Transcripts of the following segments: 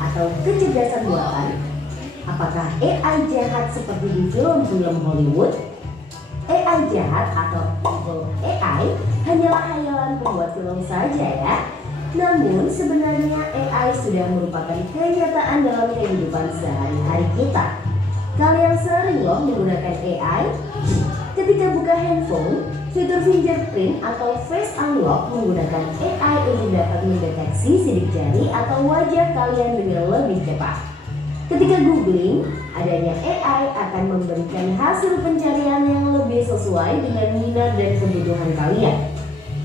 atau kecerdasan buatan? Apakah AI jahat seperti di film-film Hollywood? AI jahat atau evil AI hanyalah hayalan pembuat film saja ya. Namun sebenarnya AI sudah merupakan kenyataan dalam kehidupan sehari-hari kita. Kalian sering loh menggunakan AI? Ketika buka handphone, fitur fingerprint atau face unlock menggunakan AI untuk dapat mendeteksi sidik jari atau wajah kalian dengan lebih cepat. Ketika googling, adanya AI akan memberikan hasil pencarian yang lebih sesuai dengan minat dan kebutuhan kalian.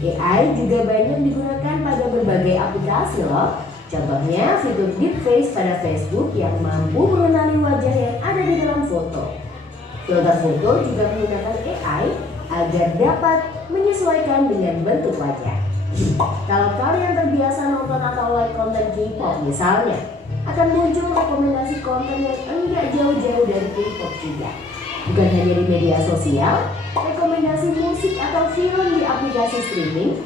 AI juga banyak digunakan pada berbagai aplikasi loh. Contohnya fitur deepfake pada Facebook yang mampu mengenali wajah yang ada di dalam foto. Filter foto juga menggunakan AI agar dapat menyesuaikan dengan bentuk wajah. Kalau kalian terbiasa nonton atau like konten K-pop misalnya, akan muncul rekomendasi konten yang enggak jauh-jauh dari K-pop juga. Bukan hanya di media sosial, rekomendasi musik atau film di aplikasi streaming,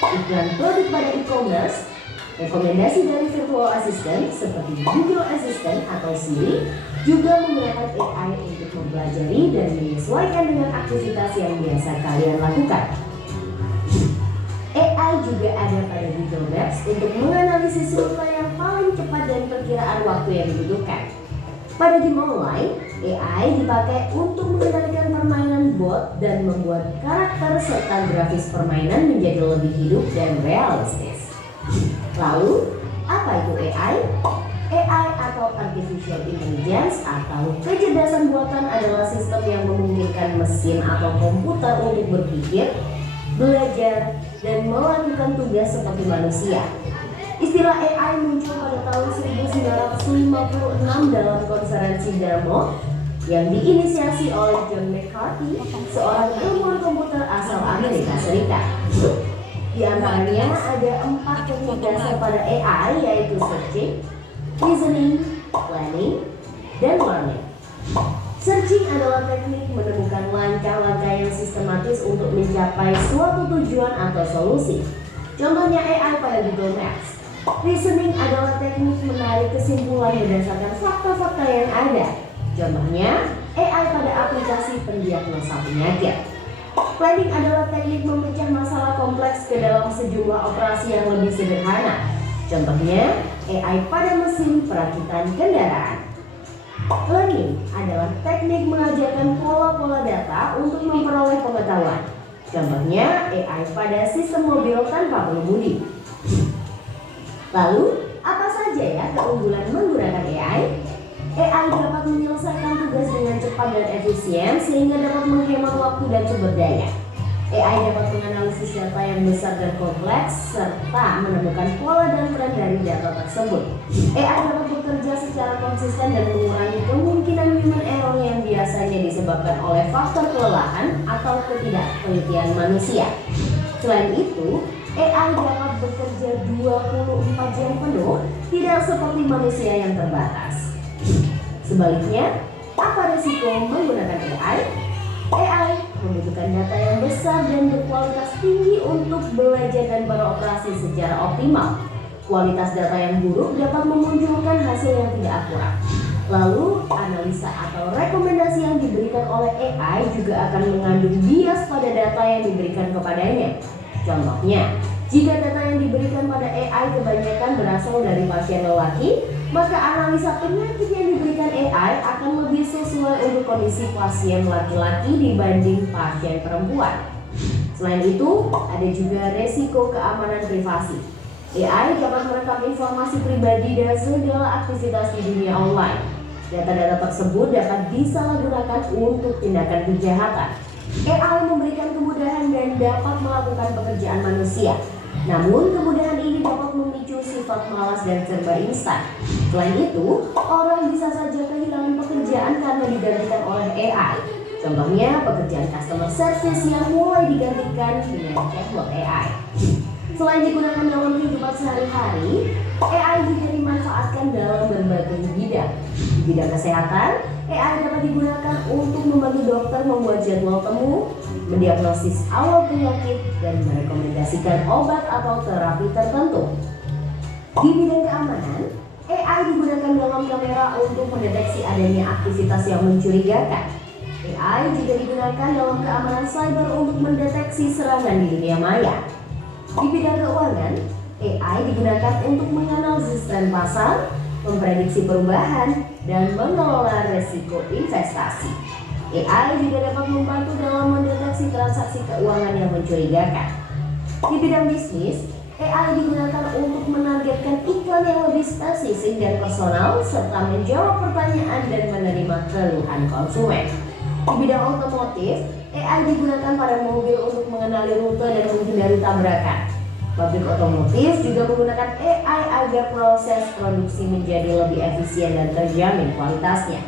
iklan produk pada e-commerce, rekomendasi dari virtual assistant seperti Google Assistant atau Siri juga menggunakan AI untuk mempelajari dan menyesuaikan dengan aktivitas yang biasa kalian lakukan. AI juga ada pada Google Maps untuk menganalisis rute yang paling cepat dan perkiraan waktu yang dibutuhkan. Pada game online, AI dipakai untuk mengendalikan permainan bot dan membuat karakter serta grafis permainan menjadi lebih hidup dan realistis. Lalu, apa itu AI? AI atau Artificial Intelligence atau kecerdasan buatan adalah sistem yang memungkinkan mesin atau komputer untuk berpikir, belajar, dan melakukan tugas seperti manusia. Istilah AI muncul pada tahun 1956 dalam konferensi Dartmouth yang diinisiasi oleh John McCarthy, seorang ilmuwan komputer asal Amerika Serikat. Di antaranya ada 4 teknik dasar pada AI, yaitu searching, reasoning, planning, dan learning. Searching adalah teknik menemukan langkah-langkah yang sistematis untuk mencapai suatu tujuan atau solusi. Contohnya AI pada Google Maps. Reasoning adalah teknik menarik kesimpulan berdasarkan fakta-fakta yang ada. Contohnya AI pada aplikasi pendiagnosa penyakit. Planning adalah teknik memecah masalah kompleks ke dalam sejumlah operasi yang lebih sederhana. Contohnya AI pada mesin perakitan kendaraan. Learning adalah teknik mengajarkan pola-pola data untuk memperoleh pengetahuan. Contohnya AI pada sistem mobil tanpa pengemudi. Lalu, apa saja ya keunggulan menggunakan AI? AI dapat menyelesaikan tugas dengan cepat dan efisien sehingga dapat menghemat waktu dan sumber daya. AI dapat menganalisis data yang besar dan kompleks serta menemukan pola dan tren dari data tersebut. AI dapat bekerja secara konsisten dan mengurangi kemungkinan human error yang biasanya disebabkan oleh faktor kelelahan atau ketidaktelitian manusia. Selain itu, AI dapat bekerja 24 jam penuh, tidak seperti manusia yang terbatas. Sebaliknya, apa risiko menggunakan AI? AI membutuhkan data yang besar dan berkualitas tinggi untuk belajar dan beroperasi secara optimal. Kualitas data yang buruk dapat memunculkan hasil yang tidak akurat. Lalu, analisa atau rekomendasi yang diberikan oleh AI juga akan mengandung bias pada data yang diberikan kepadanya. Contohnya, jika data yang diberikan pada AI kebanyakan berasal dari pasien lelaki, maka analisa penyakit yang diberikan AI akan lebih sesuai untuk kondisi pasien laki-laki dibanding pasien perempuan. Selain itu, ada juga resiko keamanan privasi. AI dapat merekam informasi pribadi dan segala aktivitas di dunia online. Data-data tersebut dapat disalahgunakan untuk tindakan kejahatan. AI memberikan kemudahan dan dapat melakukan pekerjaan manusia. Namun, kemudahan ini dapat memicu sifat malas dan serba instan. Selain itu, orang bisa saja kehilangan pekerjaan karena digantikan oleh AI. Contohnya, pekerjaan customer service yang mulai digantikan dengan chatbot AI. Selain digunakan dalam kehidupan sehari-hari, AI juga dimanfaatkan dalam berbagai bidang. Di bidang kesehatan, AI dapat digunakan untuk membantu dokter membuat jadwal temu, mendiagnosis awal penyakit, dan merekomendasikan obat atau terapi tertentu. Di bidang keamanan, AI digunakan dalam kamera untuk mendeteksi adanya aktivitas yang mencurigakan. AI juga digunakan dalam keamanan cyber untuk mendeteksi serangan di dunia maya. Di bidang keuangan, AI digunakan untuk menganalisis tren pasar, memprediksi perubahan, dan mengelola risiko investasi. AI juga dapat membantu dalam mendeteksi transaksi keuangan yang mencurigakan. Di bidang bisnis, AI digunakan untuk menargetkan iklan yang lebih spesifik dan personal, serta menjawab pertanyaan dan menerima keluhan konsumen. Di bidang otomotif, AI digunakan pada mobil untuk mengenali rute dan menghindari tabrakan. Pabrik otomotif juga menggunakan AI agar proses produksi menjadi lebih efisien dan terjamin kualitasnya.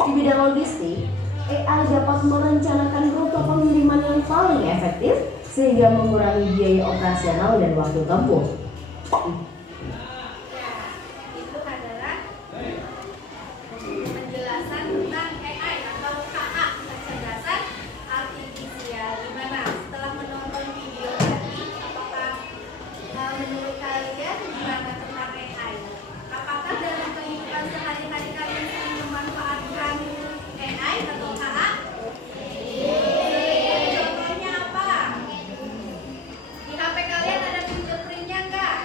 Di bidang logistik, AI dapat merencanakan rute pengiriman yang paling efektif sehingga mengurangi biaya operasional dan waktu tempuh. Itu adalah penjelasan tentang AI atau KA, kecerdasan artifisial. Gimana? Setelah menonton video tadi, apakah menurut kalian gimana tentang AI? Apakah dalam kehidupan sehari-hari kalian sering memanfaatkan AI atau KA? Contohnya apa? Di HP kalian ada fingerprintnya nggak?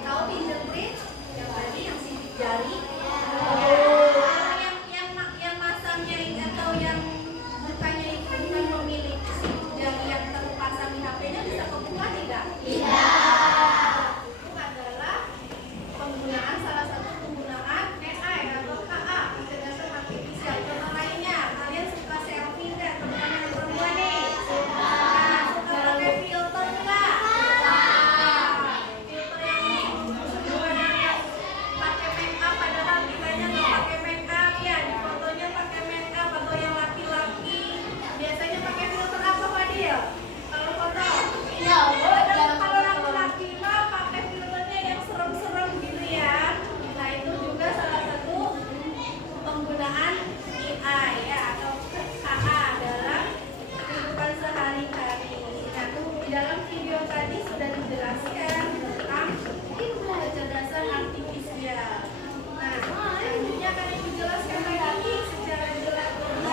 Tahu fingerprint? Yang tadi yang sidik jari. Yang masangnya ini atau yang bukannya itu bukan pemilik sidik jari yang terpasang di HP-nya bisa kebuka tidak? Tidak. Itu adalah penggunaan salah satu penggunaan AI atau KA, kecerdasan artifisial. Contoh lainnya, kalian suka selfie nggak? Teman-teman yang perempuan nih. Nah, suka pakai filter nggak? Filter yang bukan yang pakai make up padahal kitanya nggak pakai make up ya. Di fotonya pakai make up atau yang laki-laki biasanya pakai filter apa Fadil? Kalau foto? Kalau laki-laki mah pakai filternya yang serem-serem gitu ya. Nah itu juga salah satu penggunaan AI ya atau KA dalam kehidupan sehari-hari. Nah di dalam video tadi sudah dijelaskan tentang kecerdasan artifisial. Nah selanjutnya akan dijelaskan lagi secara jelas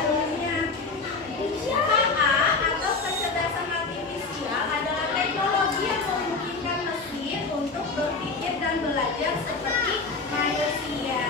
umumnya. KA atau kecerdasan artifisial adalah teknologi yang memungkinkan mesin untuk berpikir dan belajar seperti manusia.